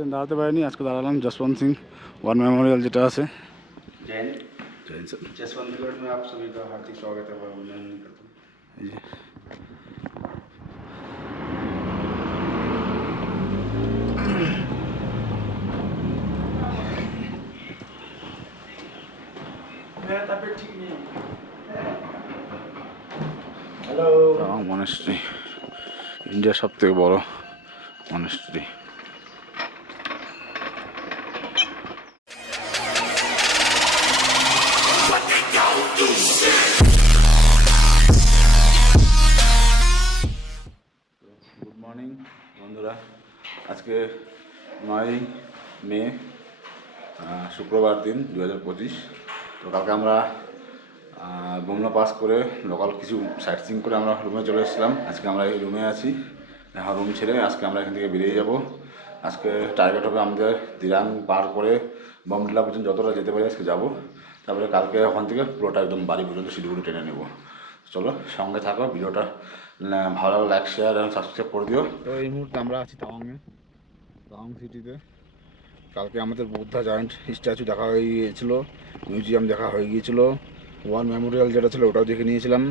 আগের দিন দাঁড়াতে পারিনি, আজকে দাঁড়ালাম जसवंत सिंह वॉर मेमोरियल যেটা আছে। जैन जैन सर जसवंतगढ़ में आप सभी का हार्दिक स्वागत है। अभिनंदन करता हूँ। मेरा तबीयत ठीक नहीं है। हेलो মনেস্ট্রি ইন্ডিয়ার সব থেকে বড় মনেস্ট্রি। গুড মর্নিং বন্ধুরা, আজকে 9 মে শুক্রবার দিন 2025। তো কালকে আমরা গমলা পাস করে লোকাল কিছু সাইট সিং করে আমরা রুমে চলে এসেছিলাম। আজকে আমরা এই রুমে আছি, এখন রুম ছেড়ে আজকে আমরা এখান থেকে বেরিয়ে যাব। আজকে টার্গেট হবে আমাদের দিরাং পার করে বমডিলা পর্যন্ত যতটা যেতে পারি আজকে যাব। তারপরে কালকে ওখান থেকে পুরোটা একদম বাড়ি পর্যন্ত শিলিগুড়ি ট্রেনে নেব। চলো সঙ্গে থাকো, ভিডিওটা ভালো লাগলে লাইক শেয়ার এবং সাবস্ক্রাইব করে দিও। তো এই মুহূর্তে আমরা আছি তাওয়াংয়ে, তাওয়াং সিটিতে। কালকে আমাদের বুদ্ধা জয়েন্ট স্ট্যাচু দেখা হয়ে গিয়েছিলো, মিউজিয়াম দেখা হয়ে গিয়েছিলো, ওয়ার মেমোরিয়াল যেটা ছিল ওটাও দেখে নিয়েছিলাম,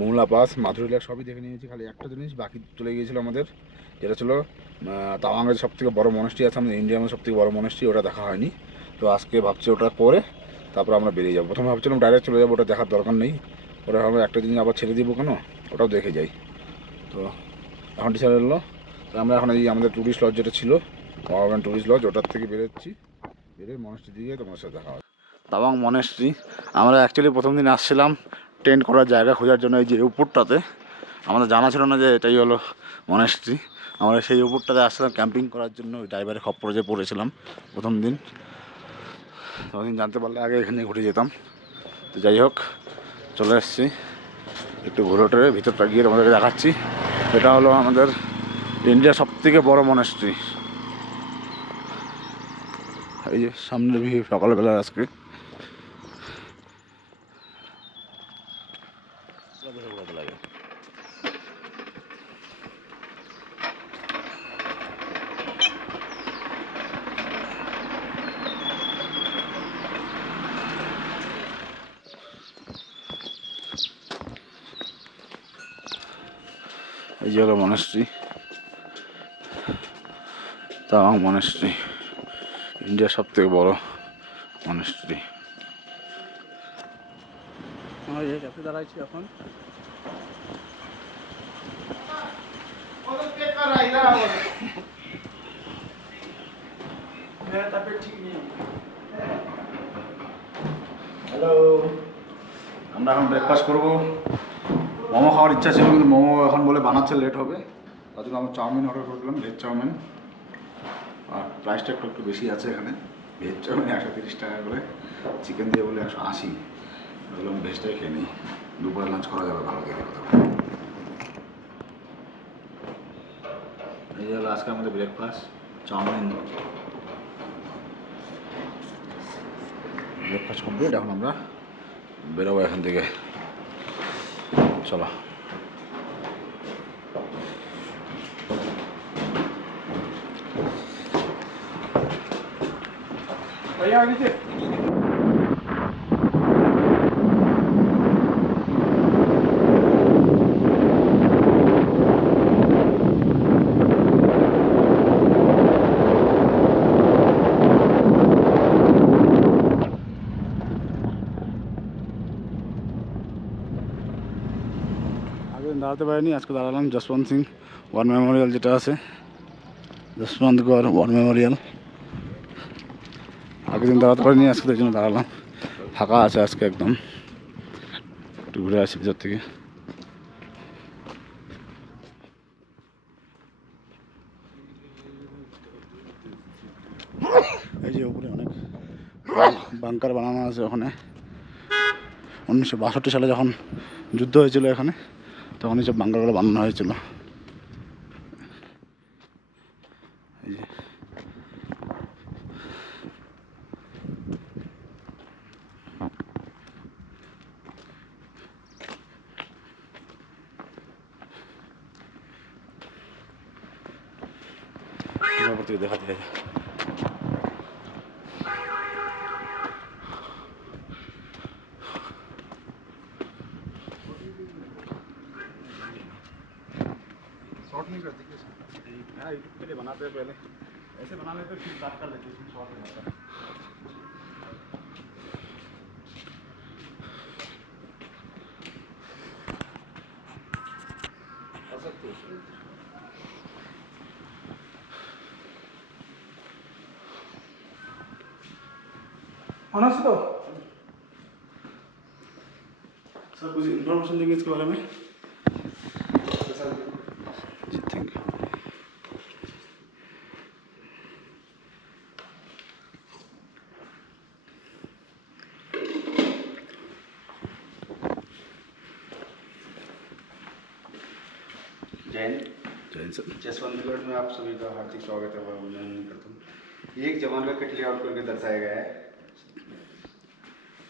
মোংলা পাস, মাধুরী লেক সবই দেখে নিয়েছি। খালি একটা জিনিস বাকি চলে গিয়েছিলো আমাদের, যেটা ছিল তাওয়াংয়ের সবথেকে বড় মনেস্ট্রি আছে আমাদের ইন্ডিয়ার সবথেকে বড় মনেস্ট্রি, ওটা দেখা হয়নি। তো আজকে ভাবছি ওটা করে তারপর আমরা বেরিয়ে যাবো। প্রথমে ভাবছিলাম ডাইরেক্ট চলে যাবো, ওটা দেখার দরকার নেই, ওটা আমরা একটা জিনিস আবার ছেড়ে দিব কেন, ওটাও দেখে যাই। তো এখন ডিসাইড হলো, তো আমরা এখন এই আমাদের ট্যুরিস্ট লজ যেটা ছিল পাওয়ার ট্যুরিস্ট লজ, ওটার থেকে বেরোচ্ছি, বেরোয় মনেস্ট্রি দিয়ে তোমার সাথে দেখা হয়। তাওয়াং মনেস্ট্রি আমরা অ্যাকচুয়ালি প্রথম দিন আসছিলাম টেন্ট করার জায়গা খোঁজার জন্য। এই যে উপরটাতে আমাদের জানা ছিল না যে এটাই হলো মনেস্ট্রি। আমরা সেই উপরটাতে আসছিলাম ক্যাম্পিং করার জন্য, ওই ড্রাইভারের খপ্পরে যে পড়েছিলাম প্রথম দিন। তখন জানতে পারলে আগে এখানে ঘুরে যেতাম। তো যাই হোক, চলে এসেছি, একটু ঘুরে টুরে ভিতরটা গিয়ে তোমাদেরকে দেখাচ্ছি। এটা হলো আমাদের ইন্ডিয়ার সবথেকে বড় মনেস্ট্রি। এই যে সামনের ভিউ সকালবেলা আজকে। এই যে হলো মনেস্ট্রি, তাওয়াং মনেস্ট্রি, ইন্ডিয়ার সব থেকে বড় মনেস্ট্রি। আমরা এই ক্যাফে দাঁড়াইছি এখন। मेरा तबीयत ठीक नहीं है। हेलो আমরা এখন ব্রেকফাস্ট করবো। মোমো খাওয়ার ইচ্ছা ছিল কিন্তু মোমো এখন বলে বানাচ্ছে লেট হবে, তার জন্য আমরা চাউমিন অর্ডার করলাম, ভেজ চাউমিন। আর প্রাইসটা একটু একটু বেশি আছে এখানে, ভেজ চাউমিন 130 টাকা করে, চিকেন দিয়ে বলে 180। বললাম ভেজটাই খেয়ে নিই, দুপুরে লাঞ্চ করা যাবে ভালো দেখে কোথাও। এই যে হলো আজকে আমাদের ব্রেকফাস্ট, চাউমিন। ব্রেকফাস্ট কমপ্লিট, এখন আমরা বেরোবো এখান থেকে। চলো। भैया आगे से আগের দিন দাঁড়াতে পারিনি, আজকে দাঁড়ালাম जसवंत सिंह वॉर मेमोरियल যেটা আছে, जसवंतगढ़ वॉर मेमोरियल। আগের দিন দাঁড়াতে পারিনি, আজকে তার জন্য দাঁড়ালাম, ফাঁকা আছে আজকে একদম। একটু ঘুরে আসি ভিতর থেকে। এই যে উপরে অনেক বাংকার বানানো আছে ওখানে। 1962 সালে যখন যুদ্ধ হয়েছিল এখানে, তখন এইসব বাংকারগুলো বানানো হয়েছিল। এই যে দেখাতে शॉर्ट नहीं करती कैसे? हाँ, यूट्यूब के लिए बनाते हैं पहले, ऐसे बना लेते फिर स्टार्ट कर देते, इसमें शॉर्ट हो जाता है। आ सकते हो होना से तो सर कुछ इन्फॉर्मेशन देंगे इसके बारे में? जी thank you. Jain Jain sir. Jaswantgarh में आप सभी का हार्दिक स्वागत है और अभिनंदन करता हूँ। ये एक जवान का किट लेआउट करके दर्शाया गया है।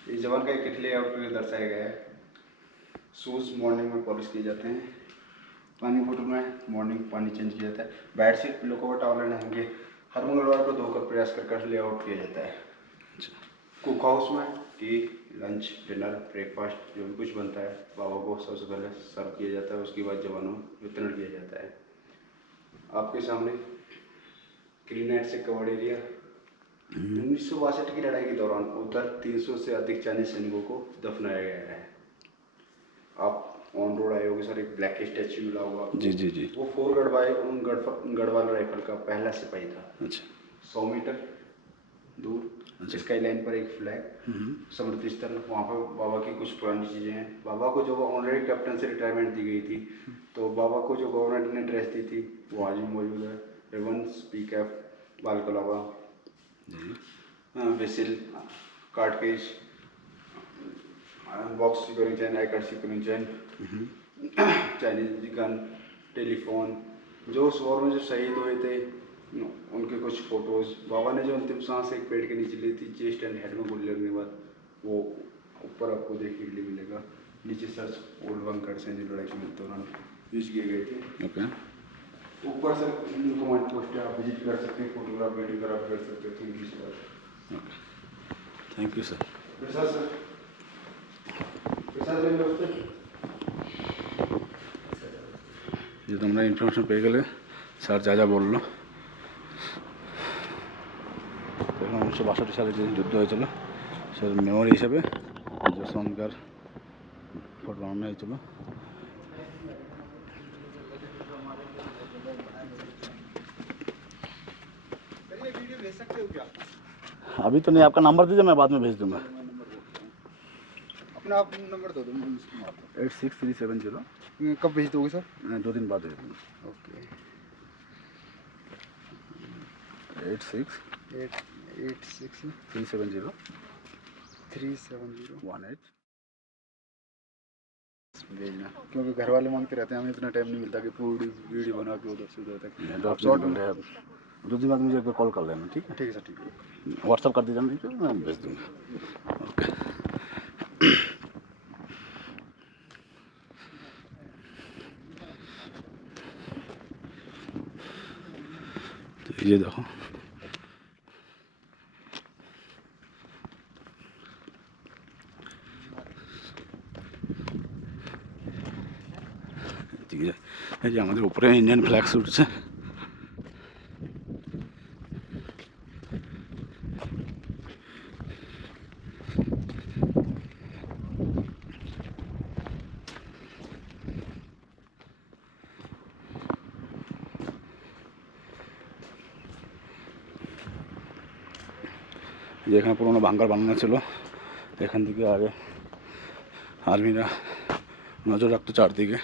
इस जवान का एक किट लेआउट करके दर्शाया गया है। शूज़ मॉर्निंग में पॉलिश किए जाते हैं। पानी बोतल में मॉर्निंग पानी चेंज किया जाता है। बेडशीट पिलो कवर टॉवल नहाएंगे हर मंगलवार को धोकर प्रेस कर लेआउट किया जाता है। कुक हाउस में टी लंच डिनर ब्रेकफास्ट जो भी कुछ बनता है बाबा को सबसे पहले सर्व किया जाता है, उसके बाद जवानों वितरण किया जाता है। आपके सामने ग्रीनहाइट से कवर्ड एरिया 1962 की लड़ाई के दौरान उधर 300 से अधिक चाइनीज सैनिकों को दफनाया गया है। आप ऑन रोड आए होगे सर, एक ब्लैक स्टैचू मिला होगा। जी जी जी। वो गढ़वाल राइफल का पहला सिपाही था। अच्छा। 100 मीटर दूर अच्छा। स्काई लाइन पर एक फ्लैग स्मृति स्थल, वहाँ पर बाबा की कुछ पुरानी चीज़ें हैं। बाबा को जो ऑनरेरी कैप्टन से रिटायरमेंट दी गई थी, तो बाबा को जो गवर्नमेंट ने ड्रेस दी थी वो आज भी मौजूद है। Ribbons, P cap, balaclava, whistle, card case, box securing chain, I card securing chain, Chinese gun, telephone, जो उस वॉर में जो शहीद हुए थे उनके कुछ फोटोज़, बाबा ने जो अंतिम सांस एक पेड़ के नीचे ली थी चेस्ट एंड हेड में गोली लगने के बाद, वो ऊपर आपको देखने के लिए मिलेगा। नीचे सर्च ओल्ड बंकर से जो लड़ाई के दौरान यूज किए गए थे। ओके। ऊपर सर कमांड पोस्ट है, आप विजिट कर सकते हैं, फोटोग्राफ वीडियोग्राफ कर सकते हैं। Thank you sir. Okay thank you sir. Prasad sir, प्रसाद लेंगे उससे যে তোমরা ইনফরমেশন পেয়ে গেলে স্যার যা যা বললো, তখন 1962 সালে যে যুদ্ধ হয়েছিল সে মেমোরি হিসাবে যশবন্তকার ফটো বানানো হয়েছিল। वीडियो भेज सकते हो क्या? अभी तो नहीं, आपका नंबर दीजिए, मैं बाद में भेज दूंगा। अपना आप नंबर दो 86370। कब भेज दोगे सर? 2 दिन बाद भेज दूंगा। ओके। 86370 18 भेजना, क्योंकि घर वाले मांगते रहते हैं, हमें इतना टाइम नहीं मिलता कि पूरी वीडियो बना के उधर से उधर तक। तो आप शॉर्ट में 2 दिन बाद मुझे एक बार कॉल कर लेना, ठीक है? ठीक है सर, ठीक है। व्हाट्सअप कर दीजिए मुझे, मैं भेज दूंगा। ओके। तो ये देखो, এই যে আমাদের উপরে ইন্ডিয়ান ফ্ল্যাগ উঠছে। যেখানে পুরোনো বাঙ্কার বানানো ছিল, এখান থেকে আগে আর্মিরা নজর রাখতো চারদিকে।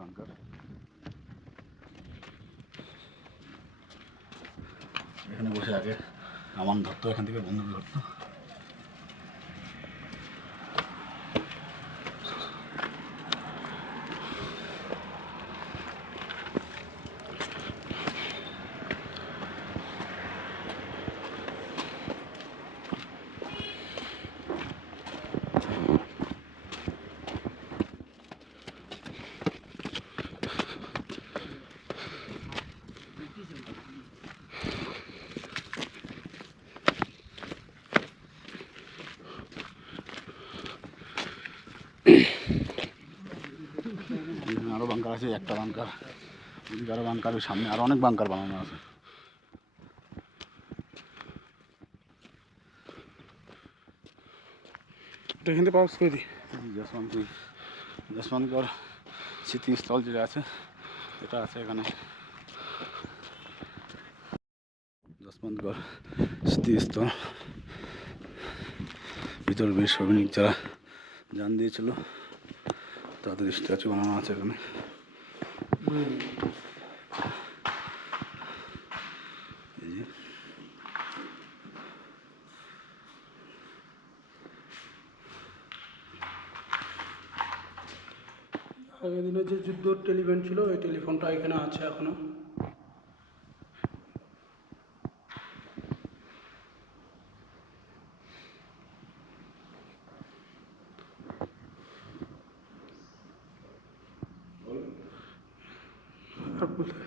বাঙ্কার এখানে বসে আগে কামান ধরতো, এখান থেকে বন্দুক ধরতো। আছে, একটা বাংকার, ওদিকে আরও বাংকার, সামনে আরও অনেক বাংকার বানানো আছে। এখান থেকে পাওয়া করে দিই। যশবন্তগড় স্মৃতিস্থল যেটা আছে এটা আছে এখানে। যশবন্তগড় স্মৃতিস্থল, ভিতর বীর সৈনিক যারা জান দিয়েছিল তাদের স্ট্যাচু বানানো আছে এখানে। এই যে আগের দিনে যে যুদ্ধর টেলিফোন ছিল ওই টেলিফোনটা এখানে আছে এখনো। আর কোথায়?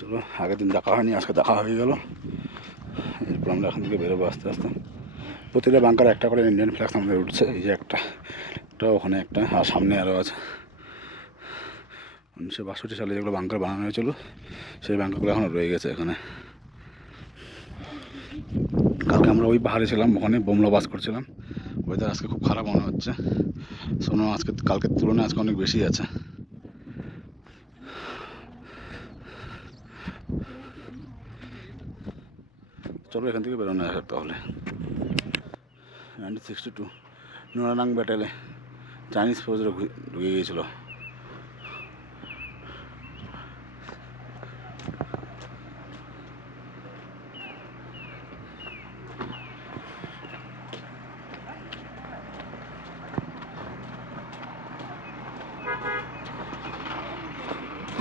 চলো, আগের দিন দেখা হয়নি, আজকে দেখা হয়ে গেল। এরপর আমরা এখান থেকে বেরোবো আস্তে আস্তে। প্রতিটা বাংকার একটা করে ইন্ডিয়ান ফ্ল্যাগ আমাদের উঠছে। এই যে একটা, ওখানে একটা, আর সামনে আরও আছে। 1962 সালে যেগুলো বাংকার বানানো হয়েছিল সেই বাংকারগুলো এখনও রয়ে গেছে এখানে। কালকে আমরা ওই পাহাড়ে ছিলাম, ওখানে বোমলা বাস করছিলাম। ওয়েদার আজকে খুব খারাপ মনে হচ্ছে, শোনো আজকে কালকের তুলনায় আজকে অনেক বেশি আছে। চলো এখান থেকে বেরোনো যাক তাহলে। 1962 নুরানাং ব্যাটেলে চাইনিজ ফৌজরা ঢুকে গিয়েছিল।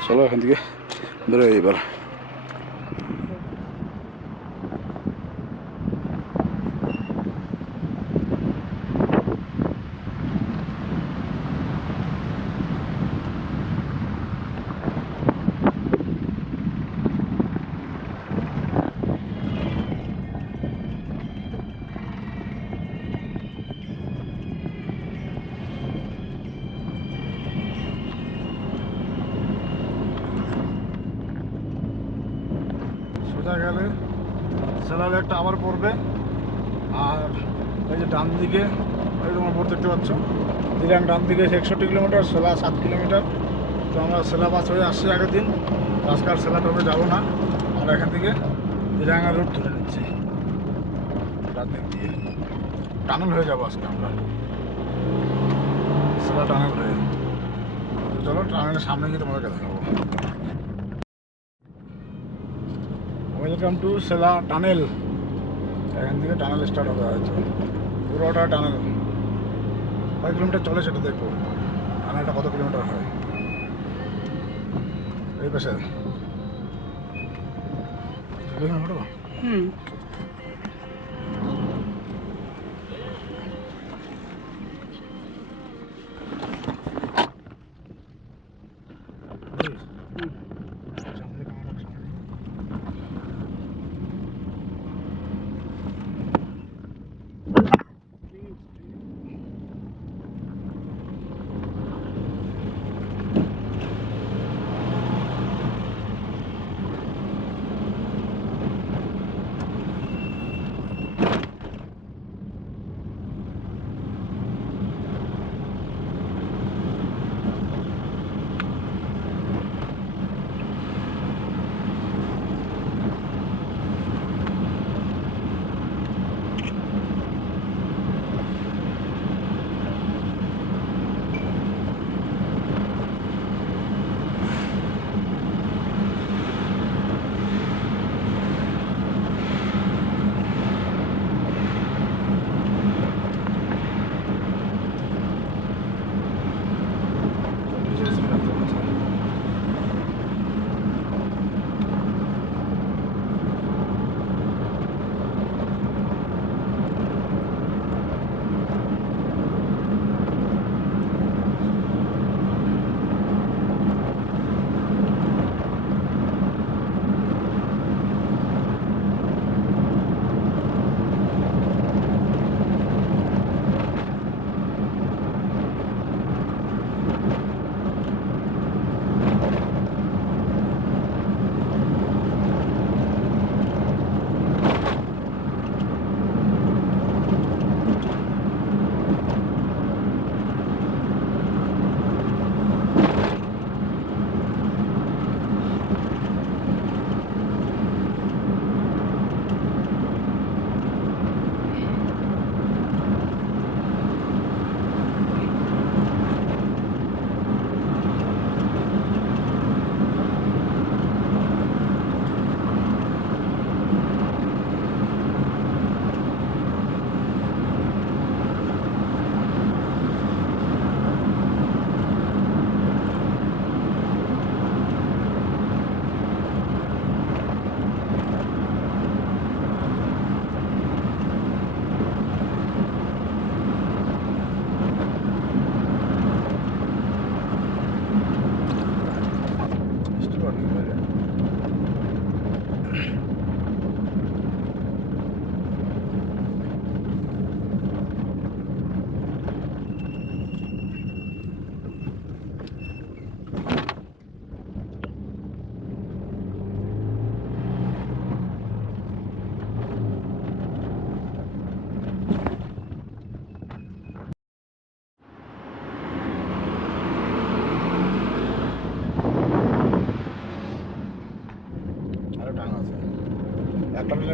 চলো এখান থেকে বেরোয় এবার। সোজা গেলে সেলা লেকটা আবার পড়বে, আর এই যে ডান দিকে ওই তোমার বোর্ড দেখতে পাচ্ছ, দিরাং ডান দিকে 61 কিলোমিটার, সেলা 7 কিলোমিটার। তো আমরা সেলা বাস হয়ে আসছি আগের দিন, আজকে আর সেলা টপে যাবো না, আমরা এখান থেকে দিরাঙ্গা রুট ধরে নিচ্ছি। ডান দিক দিয়ে টানেল হয়ে যাবো আজকে আমরা, সেলা টানেল হয়ে। চলো টানেলের সামনে গিয়ে তোমাদেরকে দেখাবো। Welcome to Sela tunnel. এখান থেকে টানেল স্টার্ট হবে হয়তো, পুরোটা টানেল। কয় কিলোমিটার চলে সেটা দেখবো, টানেলটা কত কিলোমিটার হয়। এই পাশে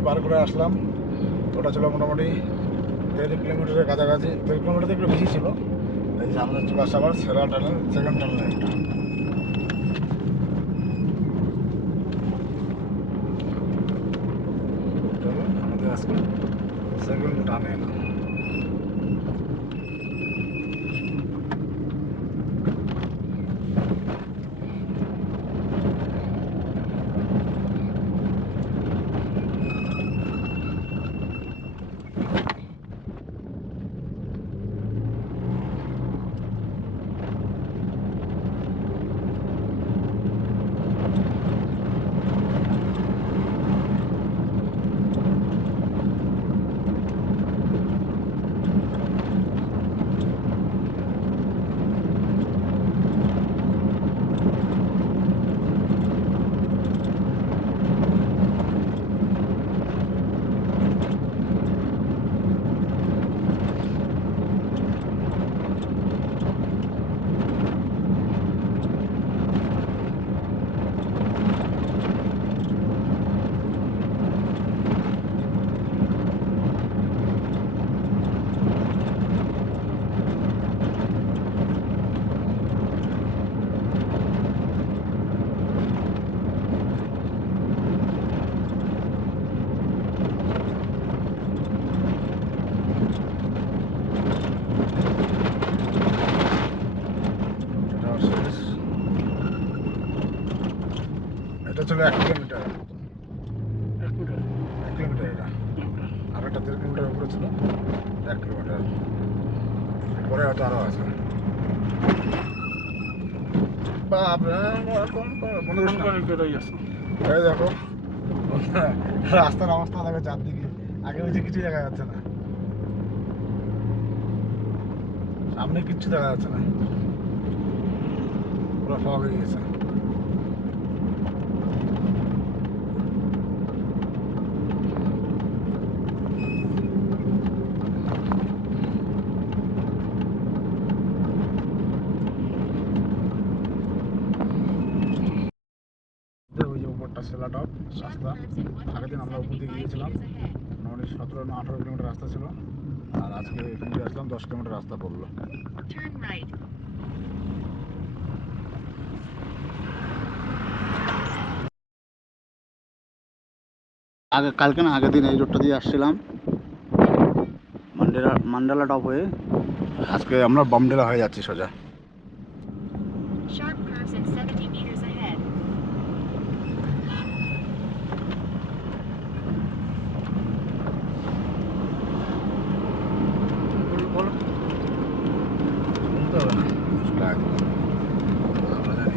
পার করে আসলাম। ওটা ছিল মোটামুটি 1.5 কিলোমিটারের কাছাকাছি, 1.5 কিলোমিটার থেকে একটু বেশি ছিল। এই সামনে চলে আসছে আবার সেরা টানেল, সেকেন্ড টানেল এটা। আমাদের আজকে সেকেন্ড টানেল। এটা ছিল 1 কিলোমিটার, 1 মিটার। 1 কিলোমিটার এটা। আর একটা 1.5 কিলোমিটার উপরে ছিল, 1 কিলোমিটার। পরে হয়তো আরও আছে। বাপরে, মনে করিস না। কেটাই আছে। এই দেখো রাস্তার অবস্থা দেখো চারদিকে, আগে হচ্ছে কিছু দেখা যাচ্ছে না, সামনে কিচ্ছু দেখা যাচ্ছে না, পুরো ফগ হয়ে গেছে। ওই যে উপরটা সেলা টপ রাস্তা, আগের দিন আমরা উপর দিকে গিয়েছিলাম, মোটামুটি 17 না 18 কিলোমিটার রাস্তা ছিল, আর আজকে এখানে আসলাম 10 কিলোমিটার রাস্তা পড়লো। কালকে না আগের দিন এই রোডটা দিয়ে আসছিলাম মান্ডালা টপ হয়ে, আজকে আমরা বমডেলা হয়ে যাচ্ছি সোজা। Sharp curves in 70 meters ahead. বলো। শুনতে হবে না, চলে আসবো। আমরা জানি।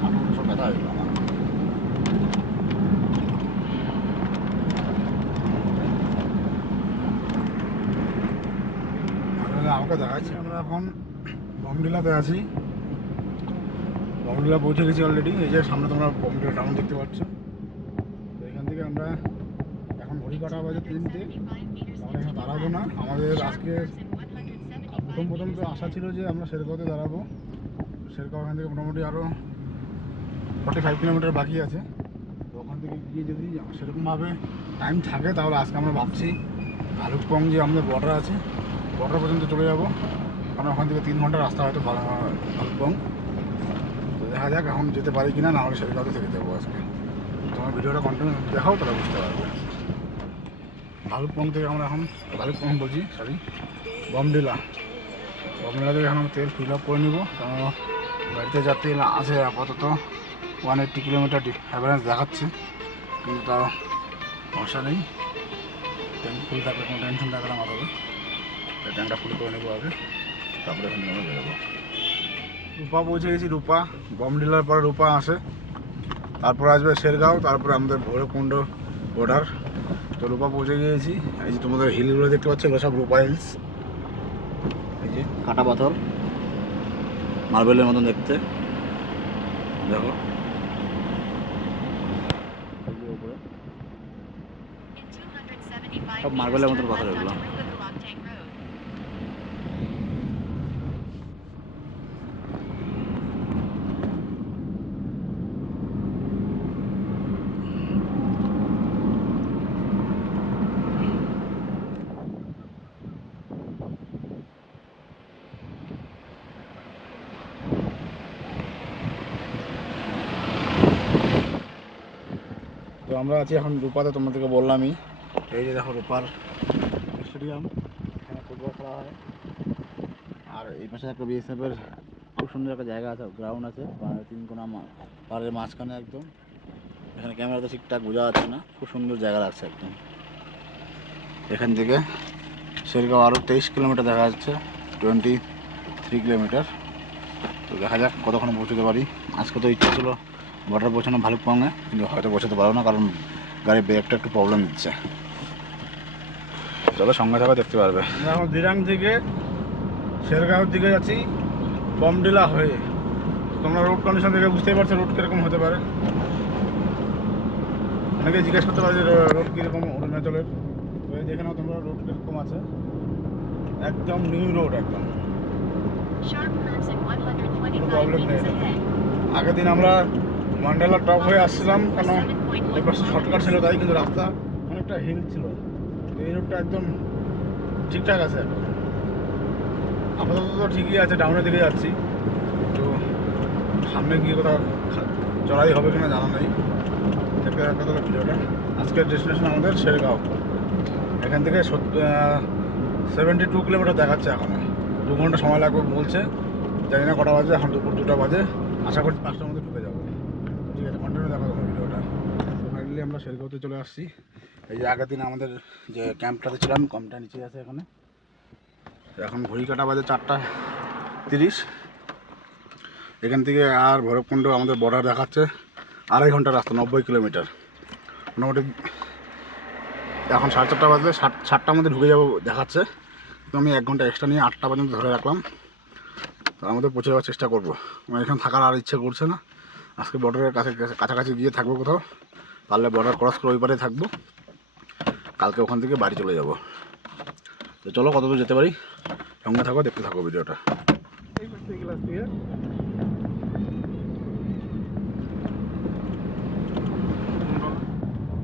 হাঁটু সব ব্যথা হয়ে গেল আমার। আমাকে দেখাচ্ছি, আমরা এখন বমডিলাতে আছি। বমডিলা পৌঁছে গেছি অলরেডি। এই যে সামনে তোমরা বমডিলা টাউন দেখতে পাচ্ছ। তো এখান থেকে আমরা এখন ঘড়ি কাটা বাজে 3টে। আমরা এখানে দাঁড়াবো না। আমাদের আজকে প্রথম তো আশা ছিল যে আমরা শেরগাঁওতে দাঁড়াবো। শেরগাঁও এখান থেকে মোটামুটি আরও 45 কিলোমিটার বাকি আছে। তো ওখান থেকে গিয়ে যদি সেরকমভাবে টাইম থাকে তাহলে আজকে আমরা ভাবছি ভালুকপং যে আমাদের বর্ডার আছে, বর্ডার পর্যন্ত চলে যাবো। কারণ ওখান থেকে 3 ঘন্টা রাস্তা হয়তো ভালুকপং। তো দেখা যাক এখন যেতে পারি কিনা, না হলে শেরগাঁওতে থেকে যাবো আজকে। তোমার ভিডিওটা কন্টিনিউ দেখাও, তাহলে বুঝতে পারবে। ভালুকপং থেকে আমরা এখন, ভালুকপং বলছি সরি, বমডিলা থেকে এখন তেল ফিল আপ করে নিব। কারণ গাড়িতে যা তেল আছে আপাতত 180 কিলোমিটার অ্যাভারেজ দেখাচ্ছে, কিন্তু তাও সমস্যা নেই। ট্যাঙ্ক ফুল থাকলে কোনো টেনশন থাকে না মাথাতে। ট্যাঙ্কটা ফুল করে নেবো আগে, তারপরে এখান থেকে আমরা বেরোবো। রূপা পৌঁছে গেছি। রূপা বমডিলার পরে রূপা আসে, তারপরে আসবে শেরগাঁও, তারপরে আমাদের ভৈরবকুণ্ড বর্ডার। তো রূপা পৌঁছে গিয়েছি। এই যে তোমাদের হিলগুলো দেখতে পাচ্ছ, এগুলো সব রূপা হিলস। এই যে কাটা পাথর, মার্বেলের মতন দেখতে, দেখো In 275 সব meters, মার্বেলের turn মতন পাথর left এগুলো। onto Rupa-Kalongtang Road. তো আমরা আছি এখন রূপাতে, তোমাদেরকে বললামই। এই যে দেখো রূপার স্টেডিয়াম, এখানে ফুটবল খেলা হয়। আর এই পাশে একটা বিএসএফের খুব সুন্দর একটা জায়গা আছে, গ্রাউন্ড আছে, 3 কোনা পাড়ের মাঝখানে একদম। এখানে ক্যামেরাতে ঠিকঠাক বোঝা যাচ্ছে না, খুব সুন্দর জায়গা লাগছে একদম। এখান থেকে শেরগাঁও আরও 23 কিলোমিটার দেখা যাচ্ছে, 23 কিলোমিটার। তো দেখা যাক কতক্ষণে পৌঁছতে পারি। আজকে তো ইচ্ছা ছিল বর্ডার পৌঁছানো ভালুকপঙ্গে, কিন্তু হয়তো পৌঁছাতে পারবো না, কারণ গাড়ির ব্রেকটা একটু প্রবলেম দিচ্ছে। চলো সঙ্গে থাকা দেখতে পারবে। আমরা এখন দিরাং থেকে শেরগাঁওর দিকে যাচ্ছি বমডিলা হয়ে। তোমরা রোড কন্ডিশন দেখে বুঝতেই পারছো রোড কীরকম হতে পারে। অনেকে জিজ্ঞেস করতে পারে যে রোড কীরকম অরুণাচলের। তো এই দেখে নাও তোমরা রোড কীরকম আছে, একদম নিউ রোড একদম। Sharp curves in 125 Problem meters নেই। ahead. আগের দিন আমরা মান্ডালা টপ হয়ে আসছিলাম, কেন এই পাশে শর্টকাট ছিল তাই, কিন্তু রাস্তা অনেকটা হিল ছিল। এই রোডটা একদম ঠিকঠাক আছে এখন, আপাতত তো ঠিকই আছে, ডাউনের দিকে যাচ্ছি। তো সামনে গিয়ে কোথাও চড়াই হবে কিনা জানা নেই, দেখতে থাকতে হলো ভিডিওটা। আজকের ডেস্টিনেশন আমাদের শেরগাঁও। এখান থেকে 72 কিলোমিটার দেখাচ্ছে এখন, 2 ঘন্টা সময় লাগবে বলছে। জানি না কটা বাজে, এখন দুপুর 2টা বাজে। আশা করছি 5টার মধ্যে ঢুকে যাবো। ঠিক আছে, কন্টিনিউ দেখো তোমার ভিডিওটা। ফাইনালি আমরা শেরগাঁওতে চলে আসছি। এই যে আগের দিন আমাদের যে ক্যাম্পটাতে ছিলাম, ক্যাম্পটা নিচে আছে এখানে। এখন ঘড়ি কাটা বাজে 4:30। এখান থেকে আর ভৈরবকুণ্ড আমাদের বর্ডার দেখাচ্ছে 2.5 ঘন্টার রাস্তা, 90 কিলোমিটার মোটামুটি। এখন 4:30 বাজলে 7টার মধ্যে ঢুকে যাবো দেখাচ্ছে। তো আমি 1 ঘন্টা এক্সট্রা নিয়ে 8টা পর্যন্ত ধরে রাখলাম। তো আমাদের পৌঁছে যাওয়ার চেষ্টা করবো। আমার এখানে থাকার আর ইচ্ছে করছে না। আজকে বর্ডারের কাছাকাছি গিয়ে থাকবো কোথাও, পারলে বর্ডার ক্রস করে ওই পারে থাকবো। কালকে ওখান থেকে বাড়ি চলে যাব। তো চলো কতদূর যেতে পারি, সঙ্গে থাকো, দেখতে থাকো ভিডিওটা।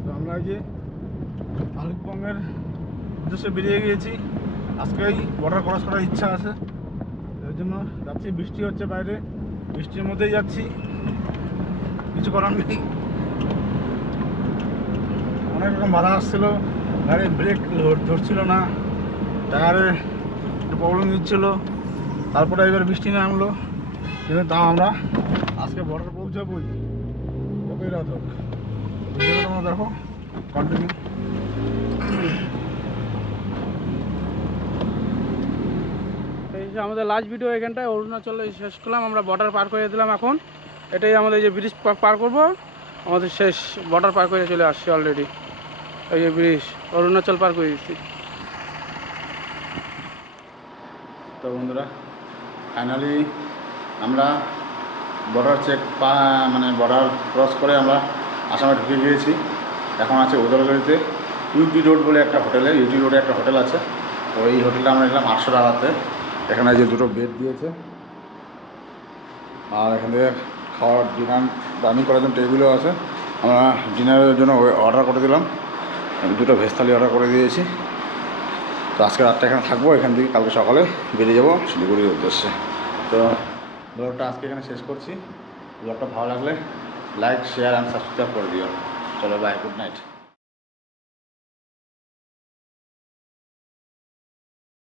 তো আমরা এই যে ভালুকপঙ্গের উদ্দেশ্যে বেরিয়ে গিয়েছি। আজকেই বর্ডার ক্রস করার ইচ্ছা আছে, এর জন্য যাচ্ছি। বৃষ্টি হচ্ছে বাইরে, বৃষ্টির মধ্যেই যাচ্ছি, কিছু করার নেই। অনেক রকম বাধা আসছিল, গাড়ির ব্রেক ধরছিল না, টায়ারে একটু প্রবলেম দিচ্ছিল। তারপরে এবার বৃষ্টি নামলো, কিন্তু তাও আমরা আজকে বর্ডার পৌঁছাবোই, যতই রাত হোক। তোমরা দেখো কন্টিনিউ। এই যে আমাদের লাস্ট ভিডিও এখানটায় অরুণাচলে শেষ করলাম, আমরা বর্ডার পার করে দিলাম। এখন এটাই আমাদের যে ব্রিজ পার করব, আমাদের শেষ বর্ডার পার করে চলে আসছি অলরেডি। এই যে ব্রিজ, অরুণাচল পার করে দিচ্ছি। তো বন্ধুরা, ফাইনালি আমরা বর্ডার বর্ডার ক্রস করে আমরা আসামে ঢুকে গিয়েছি। এখন আছে উদলগুড়িতে ইউটি রোড বলে একটা হোটেলে, ইউটি রোডে একটা হোটেল আছে। তো এই হোটেলটা আমরা নিলাম 800 টাকাতে। এখানে যে 2টো বেড দিয়েছে, আর এখান থেকে খাওয়ার ডাইনিং করার জন্য টেবিলও আছে। আমরা ডিনারের জন্য অর্ডার করে দিলাম, 2টো ভেজ থালি অর্ডার করে দিয়েছি। তো আজকে রাতটা এখানে থাকবো, এখান থেকে কালকে সকালে বেরিয়ে যাবো শিলিগুড়ির উদ্দেশ্যে। তো ব্লগটা আজকে এখানে শেষ করছি। ব্লগটা ভালো লাগলে লাইক, শেয়ার অ্যান্ড সাবস্ক্রাইব করে দিও। চলো বাই, গুড নাইট।